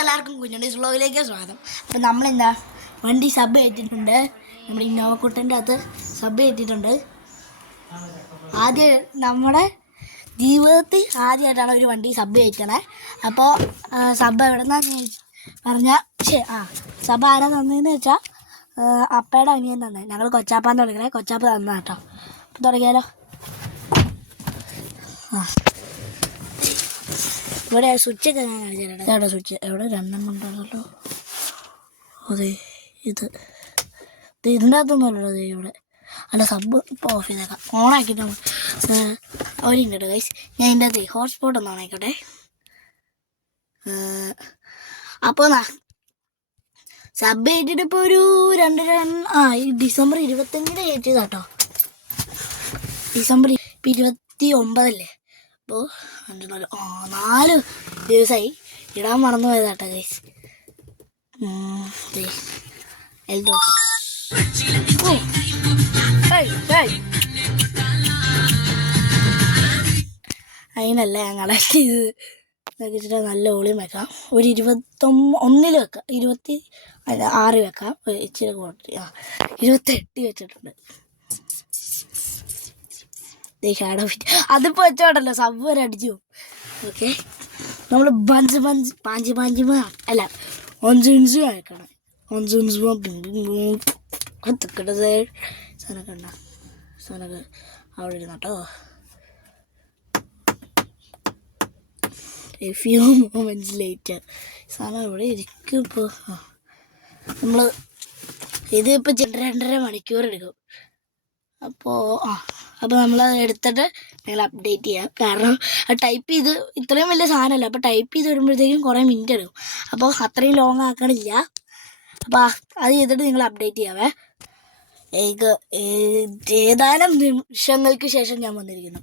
എല്ലാവർക്കും കുഞ്ഞുണ്ണി വ്ളോഗിലേക്ക് സ്വാഗതം. അപ്പം നമ്മളെന്താ വണ്ടി സബ് കയറ്റിയിട്ടുണ്ട്. നമ്മുടെ ഇന്നോവക്കുട്ടൻ്റെ അകത്ത് സബ് കയറ്റിയിട്ടുണ്ട്. ആദ്യം നമ്മുടെ ജീവിതത്തിൽ ആദ്യമായിട്ടാണ് ഒരു വണ്ടി സബ് കയറ്റണേ. അപ്പോൾ സബ് എവിടെന്നാന്ന് പറഞ്ഞാൽ സബ് ആരാ തന്നതെന്ന് വെച്ചാൽ അപ്പയുടെ അനിയൻ തന്നെ. ഞങ്ങൾ കൊച്ചാപ്പാന്ന് തുടങ്ങണേ, കൊച്ചാപ്പ തന്ന കേട്ടോ. അപ്പം തുടങ്ങിയാലോ. ഇവിടെ സ്വിച്ചൊക്കെ ഞാൻ കാണിച്ചിട്ടുണ്ട്. എവിടെ സ്വിച്ച്? എവിടെ രണ്ടെണ്ണം ഉണ്ടല്ലോ. അതെ ഇതിൻ്റെ അകത്തൊന്നുമല്ലോ. അതെ ഇവിടെ അല്ല, സബ് ഇപ്പോൾ ഓഫ് ചെയ്തേക്കാം. ഓണാക്കിയിട്ട് അവരുണ്ട് ഗൈസ്. ഞാൻ ഇതിൻ്റെ അകത്ത് ഹോട്ട്സ്പോട്ട് ഒന്ന് ഓണായിക്കോട്ടെ. അപ്പോൾ സബ് കയറ്റിയിട്ട് ഇപ്പോൾ ഒരു ഡിസംബർ 25 കയറ്റിയതാട്ടോ. ഡിസംബർ 29 അപ്പോൾ 4 ദിവസമായി. ഇടാൻ മറന്നു പോയതാട്ടോ ഗൈസ്. എൽദോസ് അതിനല്ല ഞാൻ കളക്ട് ചെയ്ത് വെച്ചിട്ട് നല്ല ഓളിയും വെക്കാം. ഒരു 21 വെക്കാം, 26 വെക്കാം. ഇച്ചിരി കൂട്ടി 28 വെച്ചിട്ടുണ്ട്. ഷാഡോ ഫിറ്റ് അതിപ്പോൾ വെച്ചോട്ടല്ലോ, സബ് വരെ അടിച്ചു പോകും. ഓക്കെ, നമ്മൾ പാഞ്ച് അല്ല ഒഞ്ച് അയക്കണം. കത്തിക്കട്ടത് സാധനമൊക്കെ ഉണ്ട സാധനമൊക്കെ അവിടെ ഇരുന്നോട്ടോ. ഫ്യൂ മൊമെൻറ്റ്സ് ലേറ്റർ സാധനം ഇവിടെ ഇരിക്കും. ഇപ്പോൾ നമ്മൾ ഇതിപ്പോൾ 2.5 മണിക്കൂർ എടുക്കും. അപ്പോൾ നമ്മളത് എടുത്തിട്ട് ഞങ്ങൾ അപ്ഡേറ്റ് ചെയ്യാം. കാരണം ടൈപ്പ് ചെയ്ത് ഇത്രയും വലിയ സാധനമല്ല. അപ്പോൾ ടൈപ്പ് ചെയ്ത് വരുമ്പോഴത്തേക്കും കുറേ മിനിറ്റ് എടുക്കും. അപ്പോൾ അത്രയും ലോങ് ആക്കണില്ല. അപ്പോൾ അത് ചെയ്തിട്ട് നിങ്ങൾ അപ്ഡേറ്റ് ചെയ്യാവേ. ഏതാനും നിമിഷങ്ങൾക്ക് ശേഷം ഞാൻ വന്നിരിക്കുന്നു.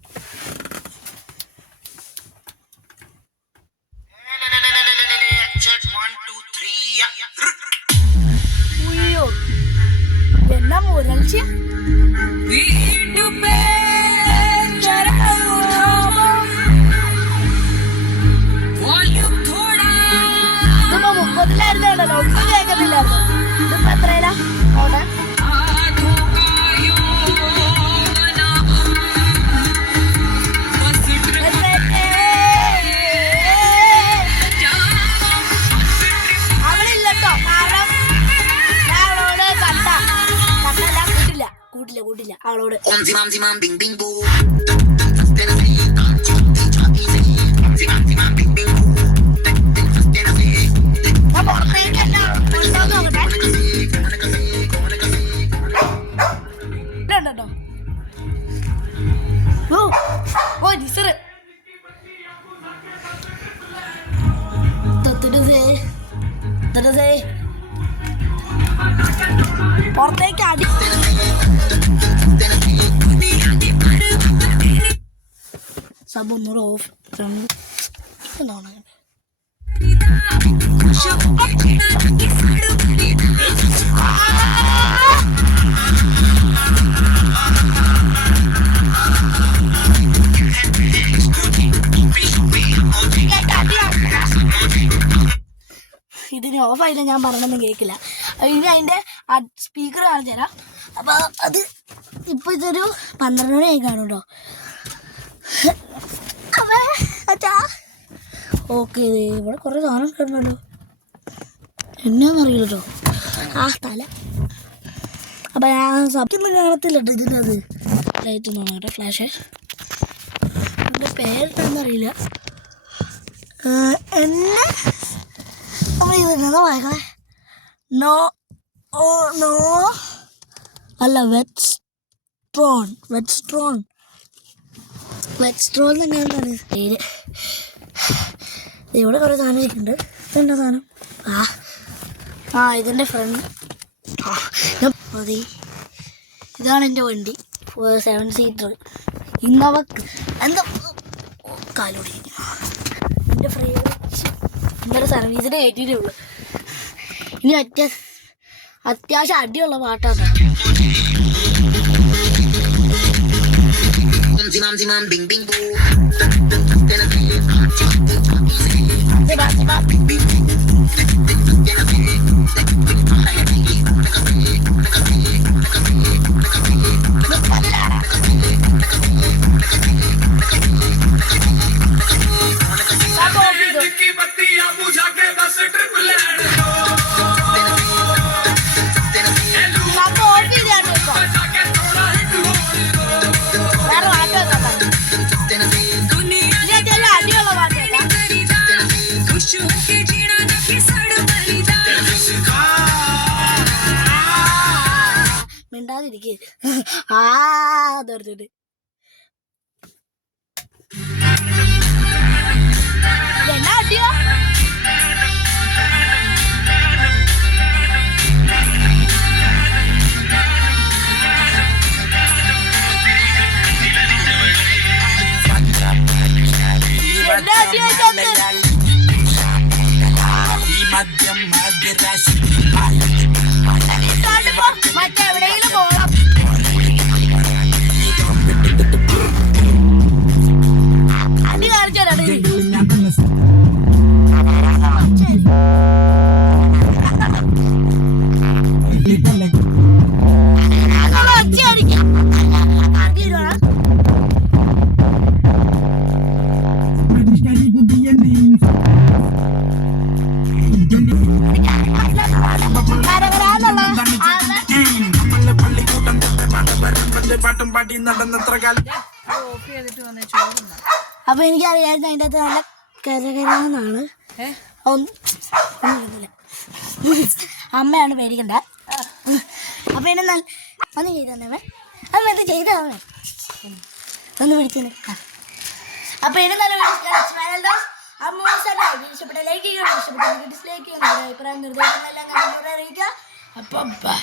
അയ്യോ, എന്നാ മുരൾച്ച. മുപ്പതിലായിരുന്നല്ലോ, ഒന്നും കേൾക്കത്തില്ലായിരുന്നു. ഇതിപ്പോ എത്രയിലാ അവിടെ? അവളില്ലട്ടോ, കാരണം ഞാൻ അവളോട് കൂട്ടില്ല അവളോട്. പുറത്തേക്ക് അടി സബ് ഒന്നുകൂടെ ഓഫ് ഇതിന് ഓഫായില്ല. ഞാൻ പറഞ്ഞൊന്നും കേൾക്കില്ല. ഇനി അതിൻ്റെ സ്പീക്കർ കാണിച്ചു തരാം. അപ്പോൾ അത് ഇപ്പോൾ ഇതൊരു 12 മണി ആയി കാണും കേട്ടോ. അച്ഛാ ഓക്കെ, ഇവിടെ കുറേ സാധനം കിടന്നല്ലോ. എന്നാന്നറിയില്ല കേട്ടോ തല. അപ്പം ഞാൻ സബ്ജൊന്നും കാണത്തില്ല കേട്ടോ ഇതിൻ്റെ. അത് ലൈറ്റ് ഒന്നും കേട്ടോ, ഫ്ലാഷ്. എൻ്റെ പേരിട്ടെന്നറിയില്ല. എന്നെ നമ്മൾ വായിക്കണേ. നോ അല്ല, വെറ്റ്സ്ട്രോൺ തന്നെയാണ് പേര്. ഇവിടെ കുറേ സാധനം ഇരിക്കുന്നുണ്ട്. ഇതെന്താ സാധനം? ഇതിൻ്റെ ഫ്രണ്ട് മതി. ഇതാണ് എൻ്റെ വണ്ടി, 7 സീറ്റർ ഇന്നവക്ക്. എന്താ കാലോടി എൻ്റെ ഫേവറേറ്റ്. ഇന്നലെ സർവീസിന് കയറ്റിയിട്ടേ ഉള്ളൂ. ഇനി അത്യാവശ്യം അടിയുള്ള പാട്ടാണ്. മിണ്ടാതിരിക്കേ തോർത്തിട്ട് എന്നാ അടിയോ മറ്റെവിടെയെങ്കിലും പോകണം. അടി കാണിച്ചാലാണ് ഒച്ചയടിക്കാം. അപ്പൊ എനിക്കറിയാമായിരുന്നു അതിൻ്റെ അകത്ത് നല്ല കരകരാന്നാണ്. ഒന്നുമില്ല, അമ്മയാണ് പേടിക്കണ്ട. അപ്പൊ എന്നെ ഒന്ന് ചെയ്തേ അമ്മ എന്ത് ചെയ്തവനെ ഒന്ന് പിടിച്ചേ. അപ്പൊ എന്നെ നല്ല ഇഷ്ടപ്പെട്ട ലൈക്ക് ചെയ്യണം, ഇഷ്ടപ്പെട്ട ഡിസ്ലൈക്ക് ചെയ്യണം, അഭിപ്രായം നിർദ്ദേശം എല്ലാം അറിയിക്കുക. അപ്പം ബൈ.